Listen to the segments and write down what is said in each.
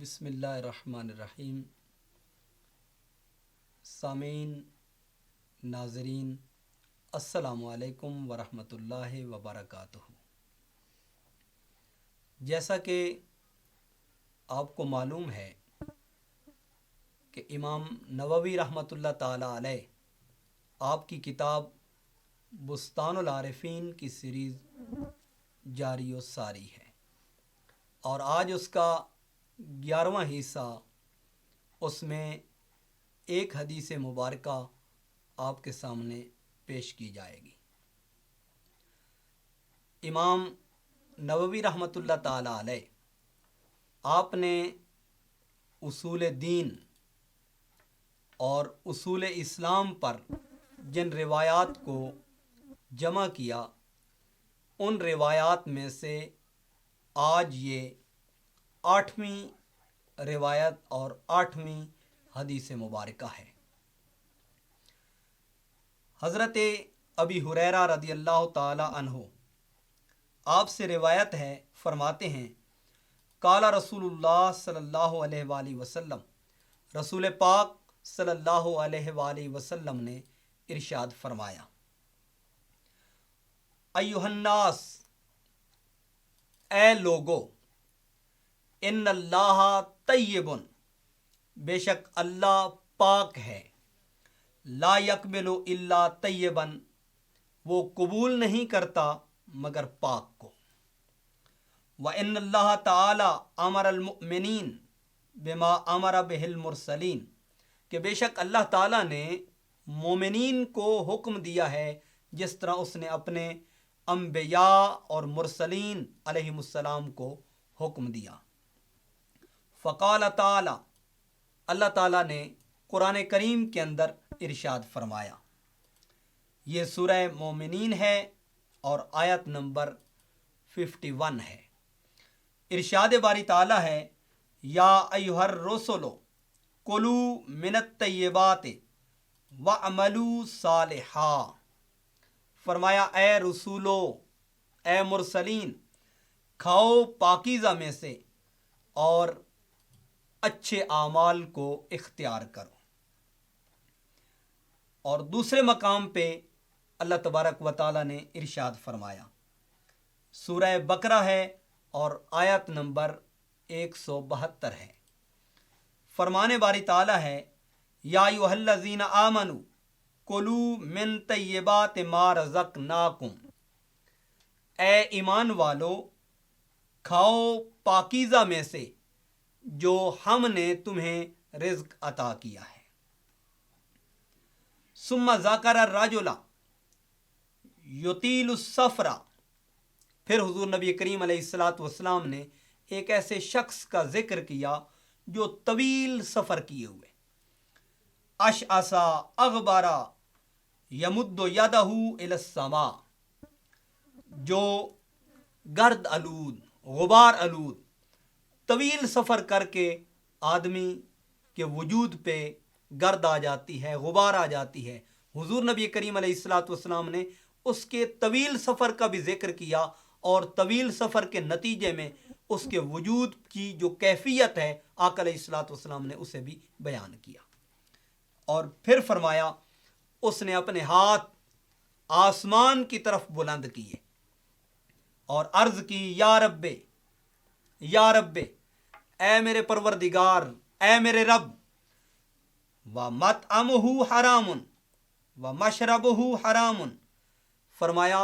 بسم اللہ الرحمن الرحیم۔ سامعین، ناظرین، السلام علیکم ورحمۃ اللہ وبرکاتہ۔ جیسا کہ آپ کو معلوم ہے کہ امام نووی رحمۃ اللہ تعالیٰ علیہ آپ کی کتاب بستان العارفین کی سیریز جاری و ساری ہے، اور آج اس کا 11واں حصہ، اس میں ایک حدیث مبارکہ آپ کے سامنے پیش کی جائے گی۔ امام نووی رحمۃ اللہ تعالیٰ علیہ آپ نے اصول دین اور اصول اسلام پر جن روایات کو جمع کیا، ان روایات میں سے آج یہ 8ویں روایت اور 8ویں حدیث مبارکہ ہے۔ حضرت ابی ہریرہ رضی اللہ تعالی عنہ آپ سے روایت ہے، فرماتے ہیں قال رسول اللہ صلی اللہ علیہ وآلہ وسلم، رسول پاک صلی اللہ علیہ وآلہ وسلم نے ارشاد فرمایا، ایھا الناس، اے لوگو، ان اللہ طیب، بے شک اللہ پاک ہے، لا یقبل الا طیبا، وہ قبول نہیں کرتا مگر پاک کو، وان اللہ تعالی امر المؤمنین بما امر بہ المرسلین، کہ بے شک اللہ تعالیٰ نے مومنین کو حکم دیا ہے جس طرح اس نے اپنے انبیاء اور مرسلین علیہم السلام کو حکم دیا۔ فقال تعالی، اللہ تعالیٰ نے قرآن کریم کے اندر ارشاد فرمایا، یہ سورہ مومنین ہے اور آیت نمبر 51 ہے۔ ارشاد باری تعالیٰ ہے، یا ایھا الرسل کلوا من الطیبات واعملوا صالحا، فرمایا اے رسولو، اے مرسلین، کھاؤ پاکیزہ میں سے اور اچھے اعمال کو اختیار کرو۔ اور دوسرے مقام پہ اللہ تبارک و تعالیٰ نے ارشاد فرمایا، سورہ بقرہ ہے اور آیت نمبر 172 ہے۔ فرمانے باری تعالیٰ ہے، یا ایھا الذین آمنوا کلوا من طیبات ما رزقناکم، اے ایمان والو، کھاؤ پاکیزہ میں سے جو ہم نے تمہیں رزق عطا کیا ہے۔ ثم ذکر الرجل یطیل السفر، پھر حضور نبی کریم علیہ الصلاۃ والسلام نے ایک ایسے شخص کا ذکر کیا جو طویل سفر کیے ہوئے، اشعث اغبر یمد یدہ الی السماء، جو گرد آلود، غبار آلود، طویل سفر کر کے آدمی کے وجود پہ گرد آ جاتی ہے، غبار آ جاتی ہے۔ حضور نبی کریم علیہ الصلاۃ والسلام نے اس کے طویل سفر کا بھی ذکر کیا، اور طویل سفر کے نتیجے میں اس کے وجود کی جو کیفیت ہے آقا علیہ الصلاۃ والسلام نے اسے بھی بیان کیا۔ اور پھر فرمایا، اس نے اپنے ہاتھ آسمان کی طرف بلند کیے اور عرض کی، یا رب، یا رب، اے میرے پروردگار، اے میرے رب، وَمَطْعَمُهُ حَرَامٌ وَمَشْرَبُهُ حَرَامٌ، فرمایا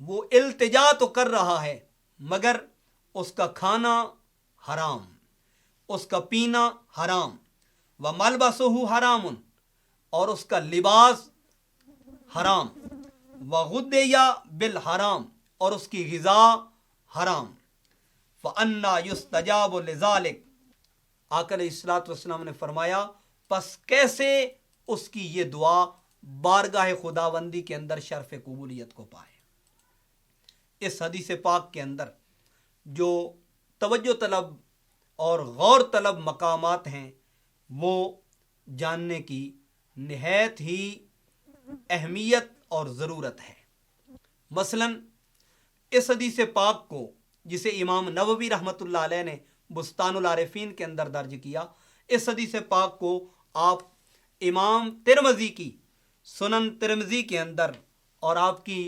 وہ التجا تو کر رہا ہے مگر اس کا کھانا حرام، اس کا پینا حرام، وَمَلْبَسُهُ حَرَامٌ، اور اس کا لباس حرام، وَغُذِّيَ بِالْحَرام، اور اس کی غذا حرام، فَأَنَّىٰ يُسْتَجَابُ لِذَٰلِكَ، آقا علیہ الصلوٰۃ والسلام نے فرمایا، پس کیسے اس کی یہ دعا بارگاہ خداوندی کے اندر شرف قبولیت کو پائے۔ اس حدیث پاک کے اندر جو توجہ طلب اور غور طلب مقامات ہیں وہ جاننے کی نہایت ہی اہمیت اور ضرورت ہے۔ مثلا اس حدیث پاک کو، جسے امام نووی رحمۃ اللہ علیہ نے बुस्तानुल आरिफीन के अंदर दर्ज किया। इस हदीस पाक को आप इमाम तिरमिज़ी की सुनन तिरमिज़ी के अंदर और आपकी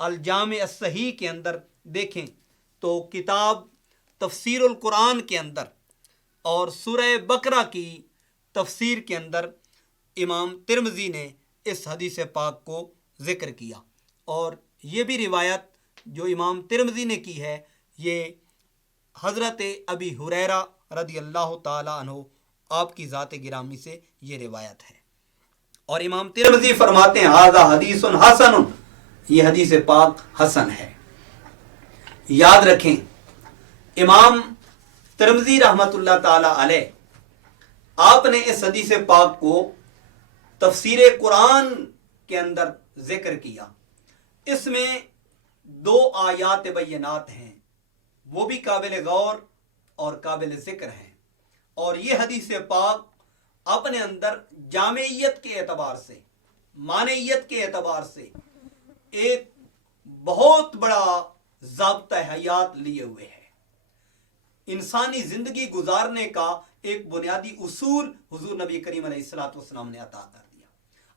अल-जामे अस-सही के अंदर देखें तो किताब तफसीरुल कुरान के अंदर और सूरह बकरा की तफसीर के अंदर इमाम तिरमिज़ी ने इस हदीस पाक को ज़िक्र किया। और ये भी रिवायत जो इमाम तिरमिज़ी ने की है ये हज़रत अबी हुरैरा रदी अल्लाह ताला अन्हु आपकी ज़ात गिरामी से ये रिवायत है। और इमाम तिरमिज़ी फरमाते हैं हाज़ा हदीसुन हसन, ये हदीस पाक हसन है। याद रखें इमाम तिरमिज़ी रहमतुल्लाह ताला अलैह आपने इस हदीस पाक को तफसीर कुरान के अंदर जिक्र किया। इसमें 2 आयात बय्यनात हैं, वो भी काबिल गौर और काबिल ज़िक्र हैं। और ये हदीस पाक अपने अंदर जामियत के एतबार से, मानियत के एतबार से एक बहुत बड़ा ज़ाब्ता हयात लिए हुए है। इंसानी ज़िंदगी गुजारने का एक बुनियादी उसूल हुजूर नबी करीम अलैहिस्सलातु वस्सलाम ने अता कर दिया।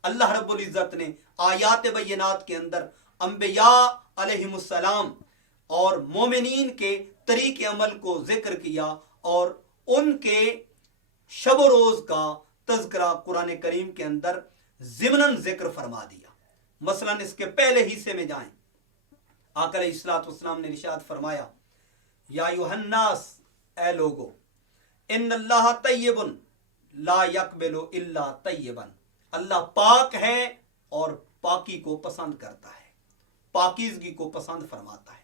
अल्लाह रब्बुल इज़्ज़त ने आयात बय्यनात के अंदर अंबिया अलैहिमुस्सलाम और मोमिनीन के तरीके अमल को जिक्र किया और उनके शब रोज़ का तज़किरा कुरान करीम के अंदर ज़िमनन जिक्र फरमा दिया। मसलन इसके पहले हिस्से में जाएं, आका अलैहिस्सलातु वस्सलाम ने इरशाद फरमाया या अय्युहन्नास, ए लोगो, इन्नल्लाह तय्यबुन ला यक़बिलु इल्ला तय्यबन, अल्लाह पाक है और पाकी को पसंद करता है, पाकीज़गी को पसंद फरमाता है।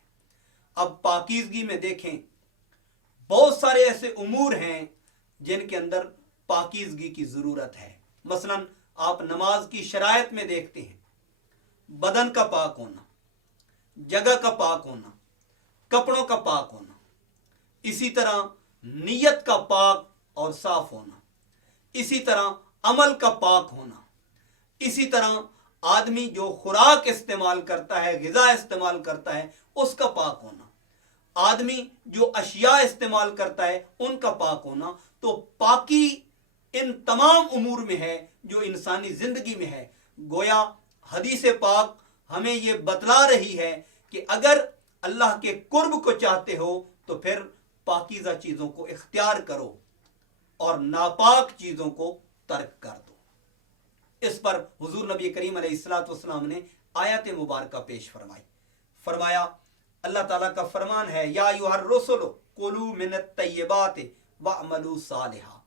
अब पाकीज़गी में देखें बहुत सारे ऐसे उमूर हैं जिनके अंदर पाकीज़गी की ज़रूरत है। मसलन आप नमाज की शरायत में देखते हैं बदन का पाक होना, जगह का पाक होना, कपड़ों का पाक होना, इसी तरह नीयत का पाक और साफ होना, इसी तरह अमल का पाक होना, इसी तरह आदमी जो खुराक इस्तेमाल करता है, ग़िज़ा इस्तेमाल करता है, उसका पाक होना, आदमी जो अशिया इस्तेमाल करता है उनका पाक होना। तो पाकी इन तमाम उमूर में है जो इंसानी ज़िंदगी में है। गोया हदीस पाक हमें ये बतला रही है कि अगर अल्लाह के कुर्ब को चाहते हो तो फिर पाकीज़ा चीज़ों को इख्तियार करो और नापाक चीज़ों को तर्क कर दो। इस पर हुजूर नबी करीम अलैहिस्सलातु वस्सलाम ने आयत मुबारका पेश फरमाई। फरमाया अल्लाह ताला का फरमान है या अय्युहर रसूल कुलू मिनत तय्यबाति वअमलू सालिहा,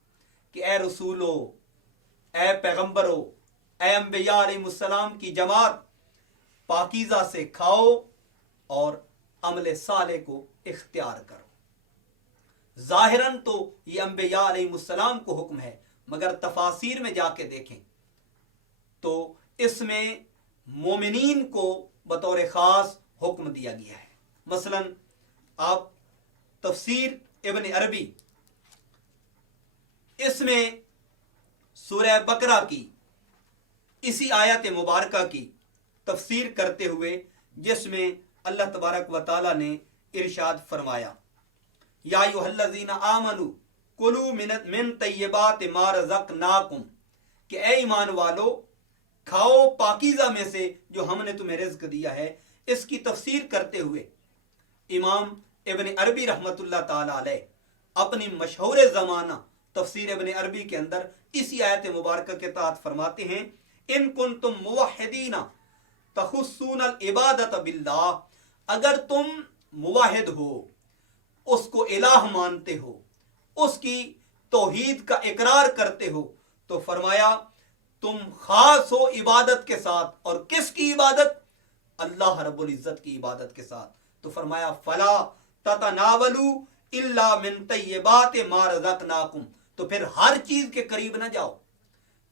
कि ए रसूलो, ए पैगंबरो, ए अंबिया अलैहिमुस्सलाम की जमात, पाकीज़ा से खाओ और अमल साले को इख्तियार करो। ज़ाहिरन तो ये अंबिया अलैहिमुस्सलाम को हुक्म है, मगर तफासीर में जाके देखें तो इसमें मोमिनीन को बतौर ख़ास हुक्म दिया गया है। मसलन आप तफसीर इब्न अरबी इसमें सूरह बकरा की इसी आयत मुबारका की तफसीर करते हुए जिसमें अल्लाह तबारक व तआला ने इरशाद फरमाया या अय्युहल्लज़ीना आमनू कुलू मिन तय्यबाति मा रज़क़नाकुम, कि ए ईमान वालो खाओ पाकीज़ा में से जो हमने तुम्हें रिज़्क़ दिया है। इसकी तफसीर करते हुए इमाम इब्न अरबी रहमतुल्लाह ताला अलैह अपनी मशहूर ज़माना तफसीर इब्न अरबी के अंदर इसी आयत मुबारक के तहत फरमाते हैं इन कुंतुम मुवहिदीना तखुस्सूनल इबादत बिल्लाह, अगर तुम मुवाहिद हो, उसको इलाह मानते हो, उसकी तौहीद का इकरार करते हो, तो फरमाया तुम खास हो इबादत के साथ। और किसकी इबादत? अल्लाह रब्बुल इज़्ज़त की इबादत के साथ। तो फरमाया फला ततनावलू इल्ला मिन तय्यबाति मा रज़क़नाकुम, तो फिर हर चीज के करीब ना जाओ,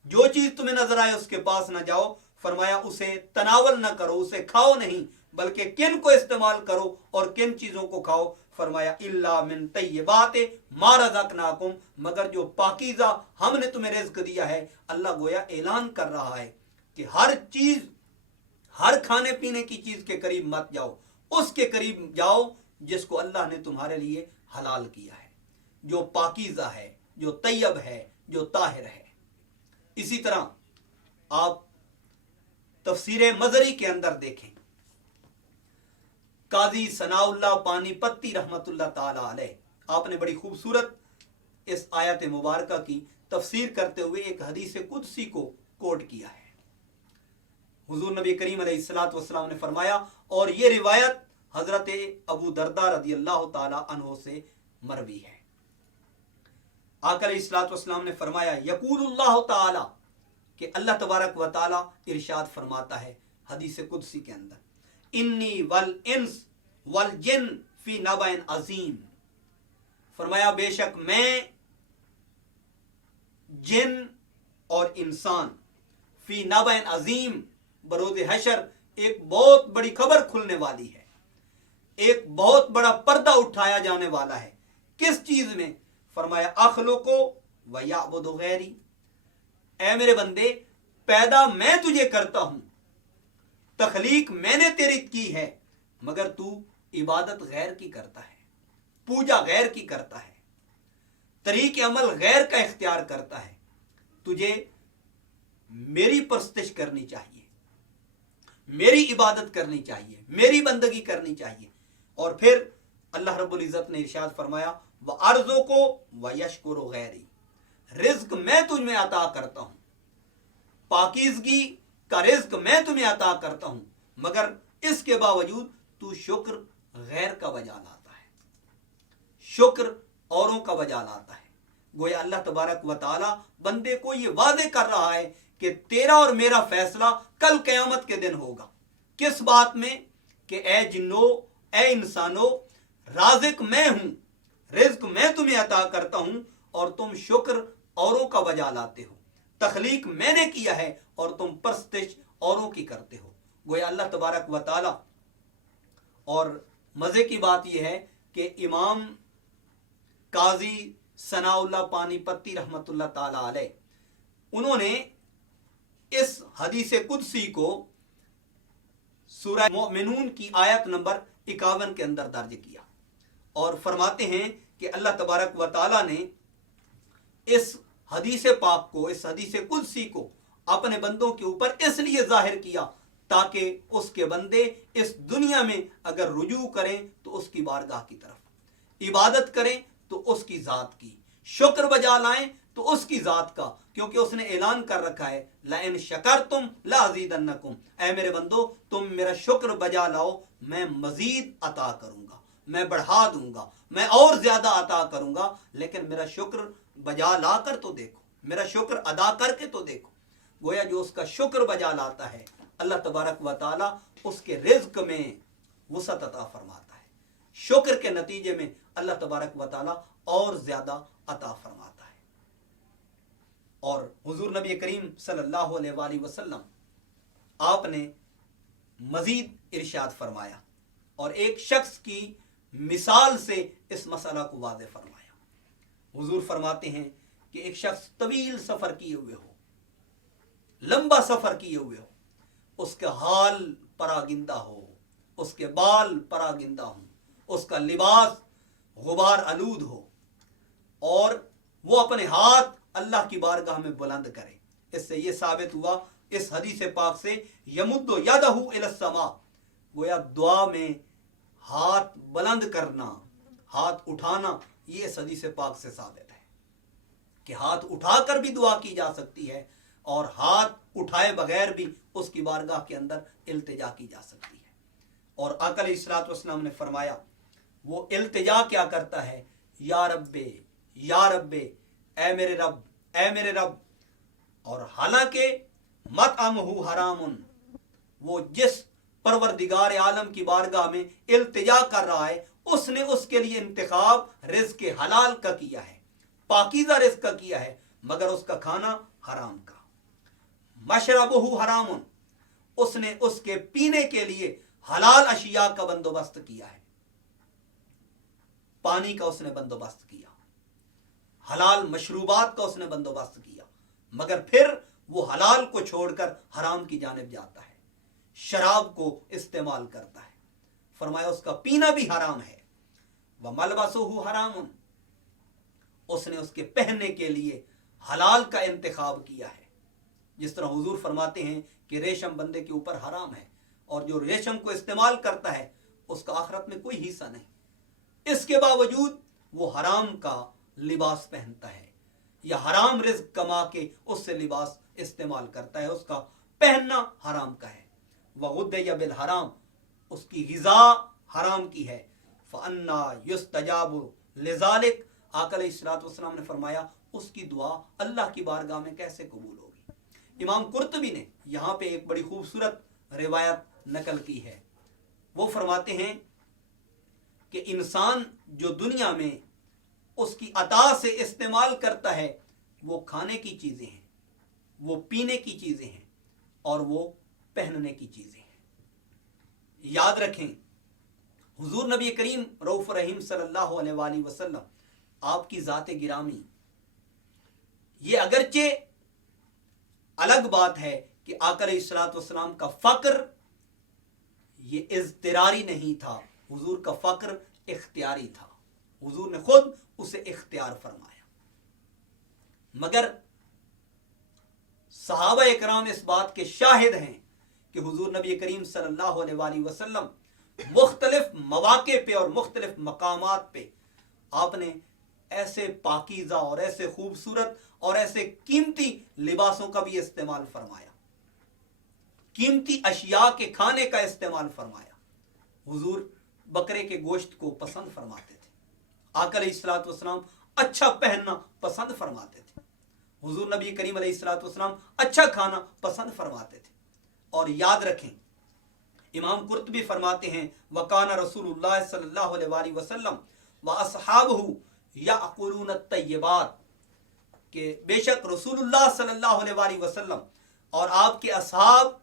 जो चीज तुम्हें नजर आए उसके पास ना जाओ। फरमाया उसे तनावल ना करो, उसे खाओ नहीं, बल्कि किन को इस्तेमाल करो और किन चीजों को खाओ। फरमाया इल्ला मिन तय्यबाति मा रज़क़नाकुम, मगर जो पाकीज़ा हमने तुम्हें रिज़्क़ दिया है। अल्लाह गोया ऐलान कर रहा है कि हर चीज, हर खाने पीने की चीज के करीब मत जाओ, उसके करीब जाओ जिसको अल्लाह ने तुम्हारे लिए हलाल किया है। جو پاکیزہ ہے، جو طیب ہے، جو طاہر ہے۔ اسی طرح آپ تفسیر مزری کے اندر دیکھیں، قاضی ثناء اللہ پانی پتی رحمت اللہ تعالی علیہ، آپ نے بڑی خوبصورت اس آیت مبارکہ کی تفسیر کرتے ہوئے ایک حدیث قدسی کو کوٹ کیا ہے۔ حضور نبی کریم علیہ الصلوۃ والسلام نے فرمایا، اور یہ روایت حضرت ابو درداء رضی اللہ تعالی عنہ سے مروی ہے۔ آقا علیہ الصلوۃ والسلام نے فرمایا، یقول اللہ تعالی، کہ اللہ تبارک و تعالی ارشاد فرماتا ہے حدیث قدسی کے اندر، انی والانس والجن فی نبأ عظیم، فرمایا بے شک میں، جن اور انسان، فی نبأ عظیم، بروز حشر ایک بہت بڑی خبر کھلنے والی ہے، ایک بہت بڑا پردہ اٹھایا جانے والا ہے۔ کس چیز میں؟ فرمایا اخلق و یعبد غیری، اے میرے بندے، پیدا میں تجھے کرتا ہوں، تخلیق میں نے تیری کی ہے، مگر تو عبادت غیر کی کرتا ہے، پوجا غیر کی کرتا ہے، طریق عمل غیر کا اختیار کرتا ہے۔ تجھے میری پرستش کرنی چاہیے، میری عبادت کرنی چاہیے، میری بندگی کرنی چاہیے۔ اور پھر اللہ رب العزت نے ارشاد فرمایا، وَأَرْزُقُ وَيَشْكُرُ غَيْرِي، رزق میں تجھ میں عطا کرتا ہوں، پاکیزگی کا رزق میں تمہیں عطا کرتا ہوں، مگر اس کے باوجود تو شکر غیر کا بجا لاتا ہے، شکر اوروں کا بجا لاتا ہے۔ گویا اللہ تبارک و تعالی بندے کو یہ واضح کر رہا ہے کہ تیرا اور میرا فیصلہ کل قیامت کے دن ہوگا۔ کس بات میں؟ کہ اے جنو، اے انسانو، رازق میں ہوں، رزق میں تمہیں عطا کرتا ہوں، اور تم شکر اوروں کا بجا لاتے ہو، تخلیق میں نے کیا ہے اور تم پرستش اوروں کی کرتے ہو۔ گویا اللہ تبارک و تعالی، اور مزے کی بات یہ ہے کہ امام قاضی ثناء اللہ پانی پتی رحمت اللہ تعالی علیہ، انہوں نے اس حدیث قدسی کو سورہ مومنون کی آیت نمبر 51 کے اندر درج کیا، اور فرماتے ہیں کہ اللہ تبارک و تعالی نے اس حدیث پاک کو، اس حدیث قدسی کو اپنے بندوں کے اوپر اس لیے ظاہر کیا تاکہ اس کے بندے اس دنیا میں اگر رجوع کریں تو اس کی بارگاہ کی طرف، عبادت کریں تو اس کی ذات کی، شکر بجا لائیں تو اس کی ذات کا، کیونکہ اس نے اعلان کر رکھا ہے لَإِن شَكَرْتُمْ لَأَزِيدَنَّكُمْ، اے میرے بندو تم میرا شکر بجا لاؤ، میں مزید عطا کروں گا، میں بڑھا دوں گا، میں اور زیادہ عطا کروں گا۔ لیکن میرا شکر بجا لا کر تو دیکھو، میرا شکر ادا کر کے تو دیکھو۔ گویا جو اس کا شکر بجا لاتا ہے، اللہ تبارک و تعالی اس کے رزق میں وسعت عطا فرماتا ہے، شکر کے نتیجے میں اللہ تبارک و تعالی اور زیادہ عطا فرماتا ہے۔ اور حضور نبی کریم صلی اللہ علیہ وآلہ وسلم، آپ نے مزید ارشاد فرمایا اور ایک شخص کی مثال سے اس مسئلہ کو واضح فرمایا۔ حضور فرماتے ہیں کہ ایک شخص طویل سفر کیے ہوئے ہو، لمبا سفر کیے ہوئے ہو، اس کا حال پراگندہ ہو، اس کے بال پراگندہ ہوں، اس کا لباس غبار آلود ہو، اور وہ اپنے ہاتھ اللہ کی بارگاہ میں بلند کرے۔ اس سے یہ ثابت ہوا اس حدیث پاک سے، یمد یدہ الی السماء، گویا دعا میں ہاتھ بلند کرنا، ہاتھ اٹھانا، یہ اس حدیث پاک سے ثابت ہے کہ ہاتھ اٹھا کر بھی دعا کی جا سکتی ہے، اور ہاتھ اٹھائے بغیر بھی اس کی بارگاہ کے اندر التجا کی جا سکتی ہے۔ اور آقا علیہ الصلوۃ والسلام نے فرمایا، وہ التجا کیا کرتا ہے؟ یا رب، یا رب، اے میرے رب، اے میرے رب۔ اور حالانکہ مطعمہ حرام، وہ جس پروردگار عالم کی بارگاہ میں التجا کر رہا ہے، اس نے اس کے لیے انتخاب رزق حلال کا کیا ہے، پاکیزہ رزق کا کیا ہے، مگر اس کا کھانا حرام کا۔ مشربہ حرام، اس نے اس کے پینے کے لیے حلال اشیاء کا بندوبست کیا ہے، پانی کا اس نے بندوبست کیا، حلال مشروبات کا اس نے بندوبست کیا، مگر پھر وہ حلال کو چھوڑ کر حرام کی جانب جاتا ہے، شراب کو استعمال کرتا ہے۔ فرمایا اس کا پینا بھی حرام ہے۔ وَمَلْبَسُهُ حرام، उसने उसके पहनने के लिए हलाल का इंतखाब किया है। जिस तरह हुजूर फरमाते हैं कि रेशम बंदे के ऊपर हराम है और जो रेशम को इस्तेमाल करता है उसका आखिरत में कोई हिस्सा नहीं, इसके बावजूद वो हराम का लिबास पहनता है या हराम रिज्क कमा के उससे लिबास इस्तेमाल करता है, उसका पहनना हराम का है। वगुद्दिया बिल हराम, उसकी ग़िज़ा हराम की है। फ़अन्ना युस्तजाबु लिज़ालिक, आका अलैहिस्सलातु वस्सलाम ने फरमाया उसकी दुआ अल्लाह की बारगाह में कैसे कबूल होगी। इमाम कुर्तुबी ने यहाँ पे एक बड़ी खूबसूरत रिवायत नकल की है। वो फरमाते हैं कि इंसान जो दुनिया में उसकी अता से इस्तेमाल करता है वो खाने की चीज़ें हैं, वो पीने की चीज़ें हैं और वो पहनने की चीज़ें हैं। याद रखें, हुजूर नबी करीम रऊफ रहीम सल्लल्लाहु अलैहि वसल्लम, आपकी ज़ात गिरामी, ये अगरचे अलग बात है कि आका अलैहिस्सलातु वस्सलाम का फ़क्र ये इज़्तिरारी नहीं था, हुजूर का फ़क्र इख्तियारी था, हुजूर ने खुद उसे इख्तियार फरमाया। मगर सहाबा इकराम इस बात के शाहिद हैं कि हुजूर नबी करीम सल्लल्लाहु अलैहि वसल्लम मुख्तलिफ मवाक़े पे और मुख्तलिफ मकामात पे आपने ऐसे पाकीज़ा और ऐसे खूबसूरत और ऐसे कीमती लिबासों का भी इस्तेमाल फरमाया, कीमती अशिया के खाने का इस्तेमाल फरमाया। हुजूर बकरे के गोश्त को पसंद फरमाते थे, आका अलैहिस्सलातु वस्सलाम अच्छा पहनना पसंद फरमाते थे, हुजूर नबी करीम अलैहिस्सलातु वस्सलाम अच्छा खाना पसंद फरमाते थे। और याद रखें, इमाम कुर्तुबी फरमाते हैं वकाना रसूलुल्लाह सल्लल्लाहु अलैहि वसल्लम व अस्हाबहु याकुलून अत्तय्यिबात, के बेशक रसूलुल्लाह सल्लल्लाहु अलैहि वसल्लम और आपके असहाब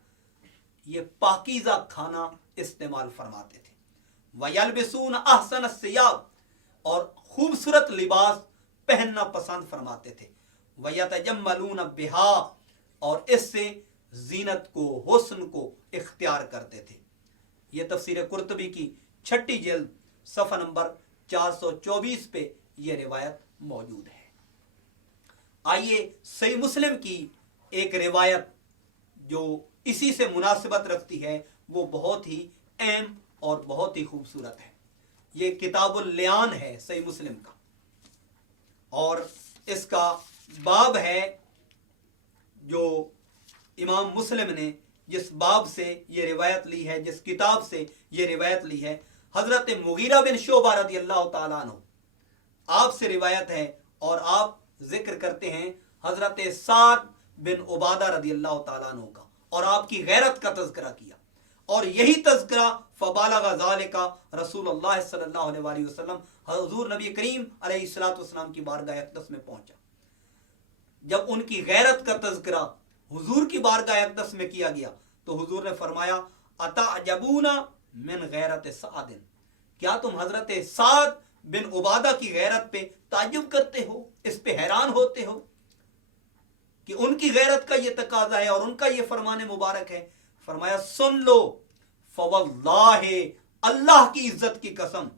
ये पाकीज़ा खाना इस्तेमाल फरमाते थे। वयल्बिसून अहसन अस्सियाब, और खूबसूरत लिबास पहनना पसंद फरमाते थे। वयतजम्मलून बिहा, और इससे जीनत को, हुस्न को इख्तियार करते थे। ये तफसीर कुर्तुबी की 6ठी जिल्द सफ़ा नंबर 424 पे ये रिवायत मौजूद है। आइए सही मुस्लिम की एक रिवायत जो इसी से मुनासिबत रखती है, वो बहुत ही अहम और बहुत ही खूबसूरत है। ये किताबुल लियान है सही मुस्लिम का, और इसका बाब है जो इमाम मुस्लिम ने जिस बाब से ये रिवायत ली है, जिस किताब से ये रिवायत ली है, हज़रत मुगीरा बिन शोबा रज़ियल्लाहु ताला अन्हु आपसे रिवायत है। और आप जिक्र करते हैं हज़रत साद बिन उबादा रज़ियल्लाहु ताला अन्हु का, और आपकी गैरत का तज़किरा किया। और यही तज़किरा फ़बालग़ ज़ालिका रसूलुल्लाह सल्लल्लाहु अलैहि वसल्लम, हुज़ूर नबी करीम अलैहिस्सलातु वस्सलाम की बारगाह अक़दस में पहुंचा। जब उनकी गैरत का तज़किरा हुजूर की बारगाह अक़दस में किया गया तो हुजूर ने फरमाया अतअजबूना मिन गैरत सादिन, क्या तुम हजरत साद बिन उबादा की गैरत पे ताज्जुब करते हो, इस पे हैरान होते हो कि उनकी गैरत का ये तकाजा है और उनका ये फरमान मुबारक है। फरमाया सुन लो, फवल्लाहि, अल्लाह की इज्जत की कसम,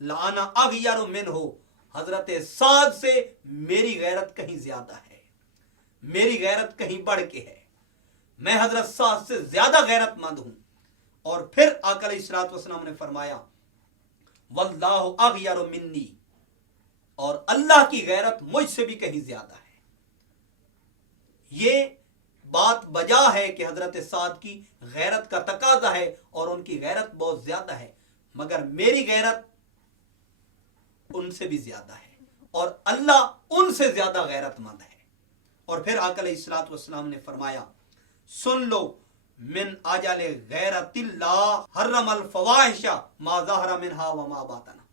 लाना अगयरु मिनहु, हजरत साद से मेरी गैरत कहीं ज्यादा है, मेरी गैरत कहीं बढ़ के है, मैं हजरत साद से ज्यादा गैरतमंद हूं। और फिर आका अलैहिस्सलातु वस्सलाम ने फरमाया वल्लाहु अगयरु मिन्नी, और अल्लाह की गैरत मुझसे भी कहीं ज्यादा है। ये बात बजा है कि हजरत साद की गैरत का तकाजा है और उनकी गैरत बहुत ज्यादा है, मगर मेरी गैरत उनसे भी ज्यादा है और अल्लाह उनसे ज्यादा गैरतमंद है। और फिर आका अलैहिस्सलातु वस्सलाम ने फरमाया सुन लो, मिन अजल गैरतिल्लाह हर्रमल फवाहिशा मा ज़हरा मिनहा व मा बातना।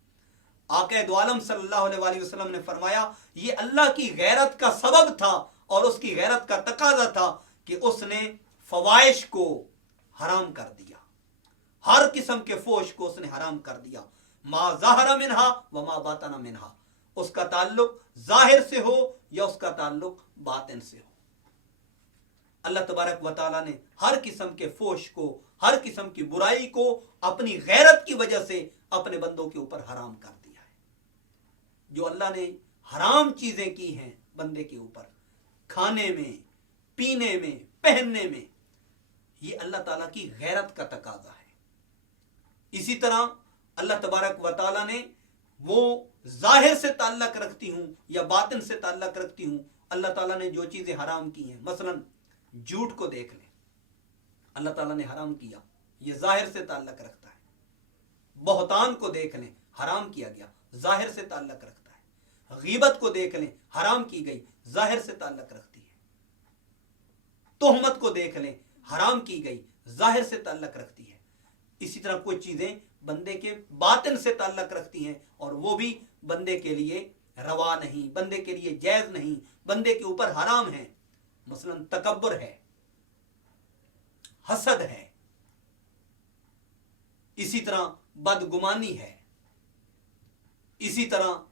आका दो आलम सल्लल्लाहु अलैहि वसल्लम ने फरमाया ये अल्लाह की गैरत का सबब था और उसकी गैरत का तकाजा था कि उसने फवाहिश को हराम कर दिया, हर किस्म के फोश को उसने हराम कर दिया। मा ज़हरा मिनहा व मा बातना मिनहा, उसका ताल्लुक जाहिर से हो या उसका ताल्लुक बातिन से हो। अल्लाह तबारक व तआला ने हर किस्म के फोश को, हर किस्म की बुराई को अपनी गैरत की वजह से अपने बंदों के ऊपर हराम कर दिया है। जो अल्लाह ने हराम चीजें की हैं बंदे के ऊपर, खाने में, पीने में, पहनने में, ये अल्लाह ताला की गैरत का तकाजा है। इसी तरह अल्लाह तबारक व ताला ने वो जाहिर से ताल्लुक रखती हूँ या बातिन से ताल्लुक रखती हूँ, अल्लाह ताला ने जो चीज़ें हराम की हैं, मसलन झूठ को देख लें, अल्लाह ताला ने हराम किया, ये जाहिर से ताल्लुक रखता है। बहतान को देख लें, हराम किया गया, जाहिर से ताल्लुक रखता है। गीबत को देख लें, हराम की गई, जाहिर से ताल्लुक रखती है। तोहमत को देख लें, हराम की गई, जाहिर से ताल्लुक रखती है। इसी तरह कुछ चीज़ें बंदे के बातिन से ताल्लुक रखती हैं और वो भी बंदे के लिए रवा नहीं, बंदे के लिए जायज़ नहीं, बंदे के ऊपर हराम है। मसलन तकब्बुर है, हसद है, इसी तरह बदगुमानी है, इसी तरह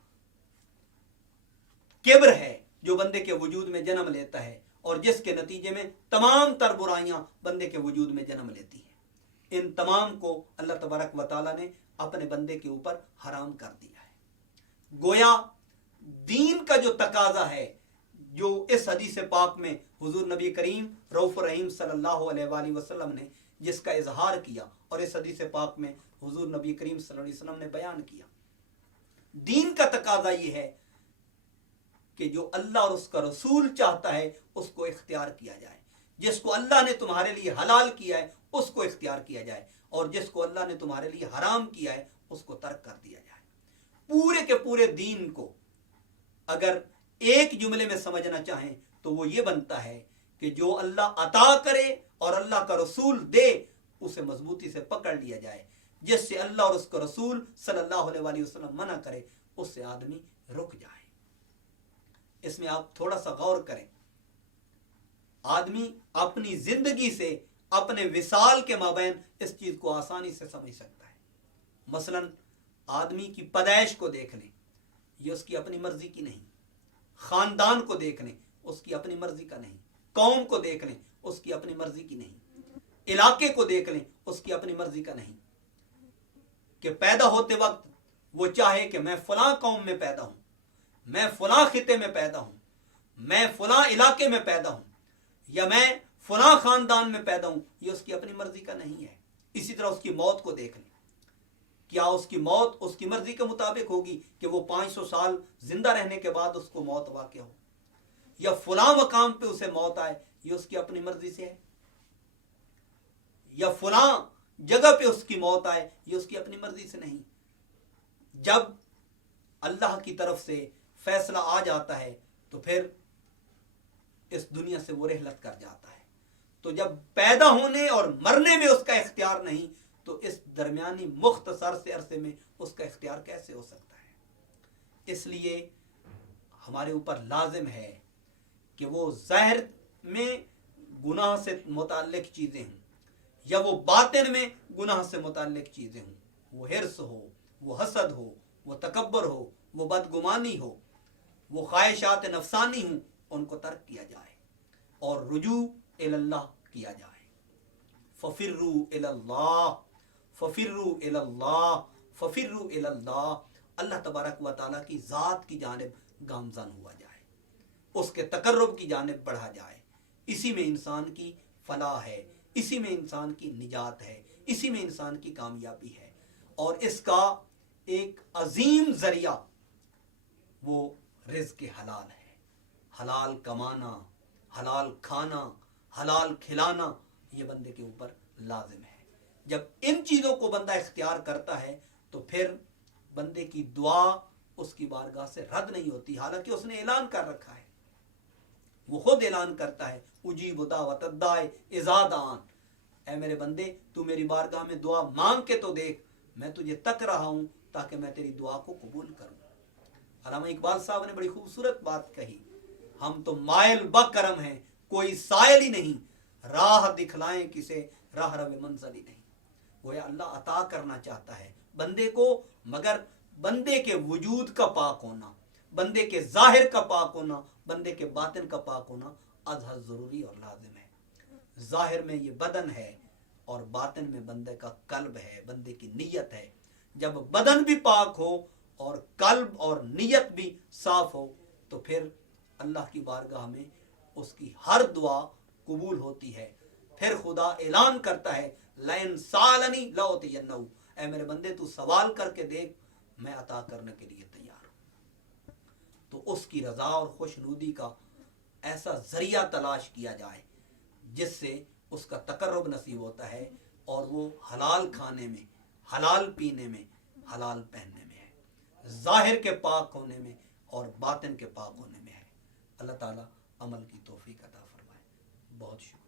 किब्र है जो बंदे के वजूद में जन्म लेता है और जिसके नतीजे में तमाम तर बुराइयां बंदे के वजूद में जन्म लेती हैं। इन तमाम को अल्लाह तबारक व तआला ने अपने बंदे के ऊपर हराम कर दिया है। गोया दीन का जो तकाजा है, जो इस हदीस पाक में हुजूर नबी करीम रऊफ रहीम सल्लल्लाहु अलैहि वसल्लम ने जिसका इजहार किया और इस हदीस पाक में हुजूर नबी करीम सल्लल्लाहु अलैहि वसल्लम ने बयान किया, दीन का तकाजा ये है कि जो अल्लाह और उसका रसूल चाहता है उसको इख्तियार किया जाए, जिसको अल्लाह ने तुम्हारे लिए हलाल किया है उसको इख्तियार किया जाए और जिसको अल्लाह ने तुम्हारे लिए हराम किया है उसको तर्क कर दिया जाए। पूरे के पूरे दीन को अगर एक जुमले में समझना चाहें तो वो ये बनता है कि जो अल्लाह अता करे और अल्लाह का रसूल दे उसे मजबूती से पकड़ लिया जाए, जिससे अल्लाह और उसका रसूल सल्लल्लाहु अलैहि वसल्लम मना करे उससे आदमी रुक जाए। इसमें आप थोड़ा सा गौर करें, आदमी अपनी जिंदगी से अपने विसाल के माबैन इस चीज को आसानी से समझ सकता है। मसलन आदमी की पैदाइश को देख लें, ये उसकी अपनी मर्जी की नहीं, खानदान को देख लें उसकी अपनी मर्जी का नहीं, कौम को देख लें उसकी अपनी मर्जी की नहीं, इलाके को देख लें उसकी अपनी मर्जी का नहीं, कि पैदा होते वक्त वो चाहे कि मैं फलां कौम में पैदा हूं, मैं फलां खिते में पैदा हूं, मैं फलां इलाके में पैदा हूं या मैं फलां खानदान में पैदा हूं, ये उसकी अपनी मर्जी का नहीं है। इसी तरह उसकी मौत को देख लें, क्या उसकी मौत उसकी मर्जी के मुताबिक होगी कि वो 500 साल जिंदा रहने के बाद उसको मौत वाक़या हो, या फलां मकाम पे उसे मौत आए, ये उसकी अपनी मर्जी से है, या फलां जगह पे उसकी मौत आए, ये उसकी अपनी मर्जी से नहीं। जब अल्लाह की तरफ से फैसला आ जाता है तो फिर इस दुनिया से वो रहलत कर जाता है। तो जब पैदा होने और मरने में उसका इख्तियार नहीं तो इस दरमियानी मुख्तसर से अरसे में उसका इख्तियार कैसे हो सकता है। इसलिए हमारे ऊपर लाजिम है कि वो ज़ाहिर में गुनाह से मुताल्लिक चीज़ें हों या वो बातिन में गुनाह से मुताल्लिक चीज़ें हों, वो हिर्स हो, वो हसद हो, वो तकब्बर हो, वो बदगुमानी हो, वो ख्वाहिशात नफसानी हों, उनको तर्क किया जाए और रुजू इलल्लाह किया जाए। फफिर्रू इलल्लाह, फफिर्रू इलल्लाह, फफिर्रू इलल्लाह। अल्लाह तबारक व तआला की ज़ात की जानिब गामज़न हुआ जाए, उसके तकर्रुब की जानिब बढ़ा जाए। इसी में इंसान की फलाह है, इसी में इंसान की निजात है, इसी में इंसान की कामयाबी है। और इसका एक अजीम ज़रिया वो रिज़्क़ हलाल है। हलाल कमाना, हलाल खाना, हलाल खिलाना ये बंदे के ऊपर लाजिम है। जब इन चीज़ों को बंदा इख्तियार करता है तो फिर बंदे की दुआ उसकी बारगाह से रद्द नहीं होती, हालांकि उसने ऐलान कर रखा है, वो खुद ऐलान करता है, उजीब दावत दाए इज़ा दान, ऐ मेरे बंदे तू मेरी बारगाह में दुआ मांग के तो देख, मैं तुझे तक रहा हूं ताकि मैं तेरी दुआ को कबूल करूं। अल्लामा इकबाल साहब ने बड़ी खूबसूरत बात कही, हम तो मायल बकरम हैं कोई सायल ही नहीं, राह दिखलाएं किसे राह रवे मंज़िल ही नहीं। गोया अल्लाह अता करना चाहता है बंदे को, मगर बंदे के वजूद का पाक होना, बंदे के जाहिर का पाक होना, बंदे के बातिन का पाक होना अज़हद ज़रूरी और लाजिम है। जाहिर में ये बदन है और बातिन में बंदे का कल्ब है, बंदे की नीयत है। जब बदन भी पाक हो اور قلب اور نیت بھی صاف ہو تو پھر اللہ کی بارگاہ میں اس کی ہر دعا قبول ہوتی ہے. پھر خدا اعلان کرتا ہے لئن سالنی لأعطینہ، اے میرے بندے تو سوال کر کے دیکھ، میں عطا کرنے کے لیے تیار ہوں. تو اس کی رضا اور خوشنودی کا ایسا ذریعہ تلاش کیا جائے جس سے اس کا تقرب نصیب ہوتا ہے، اور وہ حلال کھانے میں، حلال پینے میں، حلال پہننے میں ہے، ظاہر کے پاک ہونے میں اور باطن کے پاک ہونے میں ہے. اللہ تعالیٰ عمل کی توفیق عطا فرمائے. بہت شکریہ.